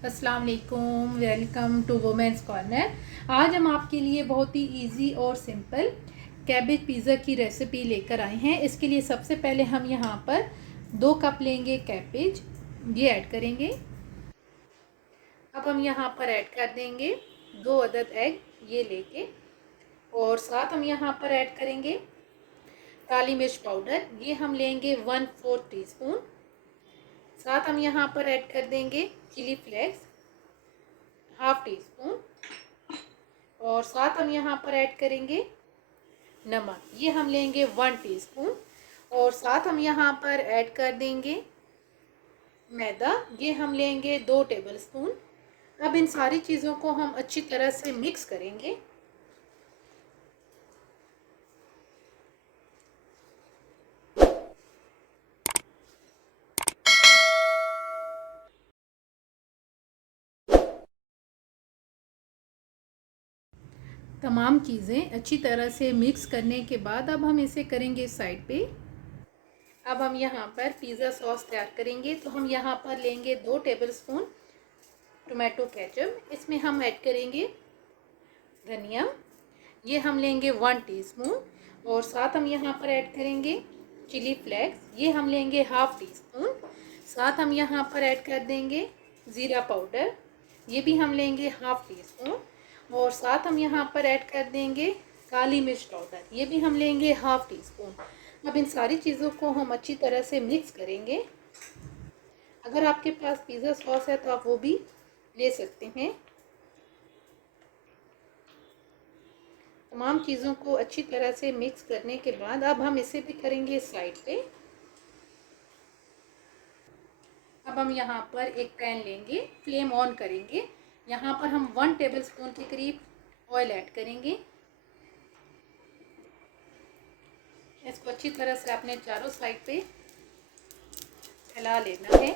अस्सलाम वालेकुम, welcome to women's corner. आज हम आपके लिए बहुत ही इजी और सिंपल कैबेज पिज़्ज़ा की रेसिपी लेकर आए हैं। इसके लिए सबसे पहले हम यहाँ पर 2 कप लेंगे कैबेज, ये ऐड करेंगे। अब हम यहाँ पर ऐड कर देंगे 2 अदद एग, ये लेके, और साथ हम यहाँ पर ऐड करेंगे काली मिर्च पाउडर, ये हम लेंगे 1/4 टीस्पून। साथ हम यहाँ पर ऐड कर देंगे chilli flakes half teaspoon, और साथ हम यहाँ पर ऐड करेंगे नमक, ये हम लेंगे 1 टीस्पून। और साथ हम यहाँ पर ऐड कर देंगे मैदा, ये हम लेंगे 2 टेबलस्पून। अब इन सारी चीज़ों को हम अच्छी तरह से मिक्स करेंगे। तमाम चीज़ें अच्छी तरह से मिक्स करने के बाद अब हम इसे करेंगे साइड पे। अब हम यहाँ पर पिज़्ज़ा सॉस तैयार करेंगे, तो हम यहाँ पर लेंगे 2 टेबलस्पून टोमेटो केचप, इसमें हम ऐड करेंगे धनिया, ये हम लेंगे 1 टीस्पून। और साथ हम यहाँ पर ऐड करेंगे चिली फ्लेक्स, ये हम लेंगे हाफ टी स्पून। साथ हम यहाँ पर ऐड कर देंगे ज़ीरा पाउडर, ये भी हम लेंगे हाफ टी स्पून। और साथ हम यहाँ पर ऐड कर देंगे काली मिर्च पाउडर, ये भी हम लेंगे हाफ टी स्पून। अब इन सारी चीज़ों को हम अच्छी तरह से मिक्स करेंगे। अगर आपके पास पिज़्ज़ा सॉस है तो आप वो भी ले सकते हैं। तमाम चीज़ों को अच्छी तरह से मिक्स करने के बाद अब हम इसे भी करेंगे साइड पे। अब हम यहाँ पर एक पैन लेंगे, फ्लेम ऑन करेंगे। यहाँ पर हम 1 टेबलस्पून के करीब ऑयल ऐड करेंगे। इसको अच्छी तरह से आपने चारों साइड पे फैला लेना है।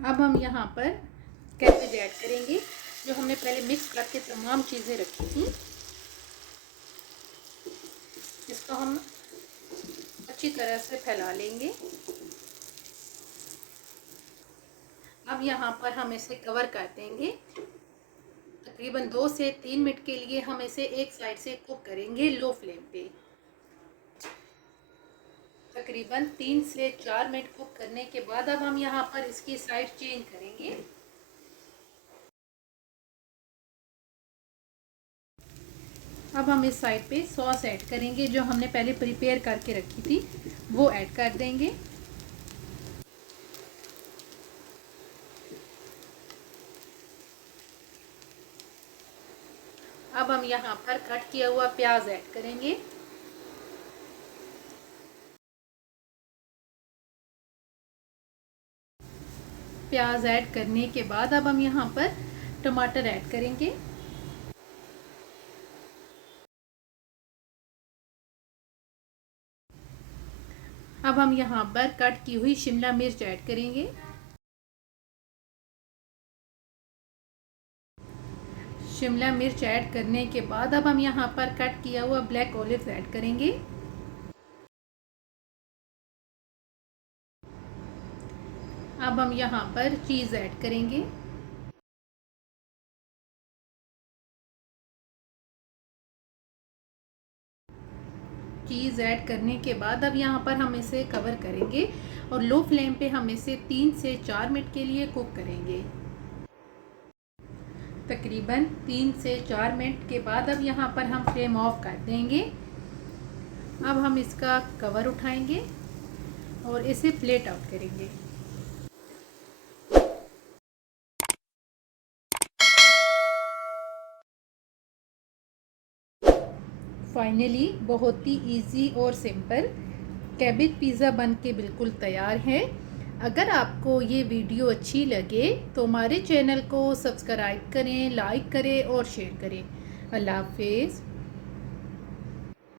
अब हम यहाँ पर कैबेज ऐड करेंगे, जो हमने पहले मिक्स करके तमाम चीज़ें रखी थी। इसको हम अच्छी तरह से फैला लेंगे। अब यहाँ पर हम इसे कवर कर देंगे। तकरीबन 2 से 3 मिनट के लिए हम इसे एक साइड से कुक करेंगे लो फ्लेम पे। तकरीबन 3 से 4 मिनट कुक करने के बाद अब हम यहाँ पर इसकी साइड चेंज करेंगे। अब हम इस साइड पे सॉस ऐड करेंगे, जो हमने पहले प्रिपेयर करके रखी थी, वो ऐड कर देंगे। अब हम यहाँ पर कट किया हुआ प्याज ऐड करेंगे। प्याज ऐड करने के बाद अब हम यहाँ पर टमाटर ऐड करेंगे। अब हम यहाँ पर कट की हुई शिमला मिर्च ऐड करेंगे। शिमला मिर्च ऐड करने के बाद अब हम यहाँ पर कट किया हुआ ब्लैक ऑलिव्स ऐड करेंगे। अब हम यहाँ पर चीज़ ऐड करेंगे। चीज़ ऐड करने के बाद अब यहाँ पर हम इसे कवर करेंगे और लो फ्लेम पे हम इसे 3 से 4 मिनट के लिए कुक करेंगे। तकरीबन 3 से 4 मिनट के बाद अब यहाँ पर हम फ्लेम ऑफ कर देंगे। अब हम इसका कवर उठाएंगे और इसे प्लेट आउट करेंगे। फाइनली बहुत ही इजी और सिंपल कैबेज पिज़्ज़ा बन के बिल्कुल तैयार है। अगर आपको ये वीडियो अच्छी लगे तो हमारे चैनल को सब्सक्राइब करें, लाइक करें और शेयर करें। अल्लाह हाफिज़।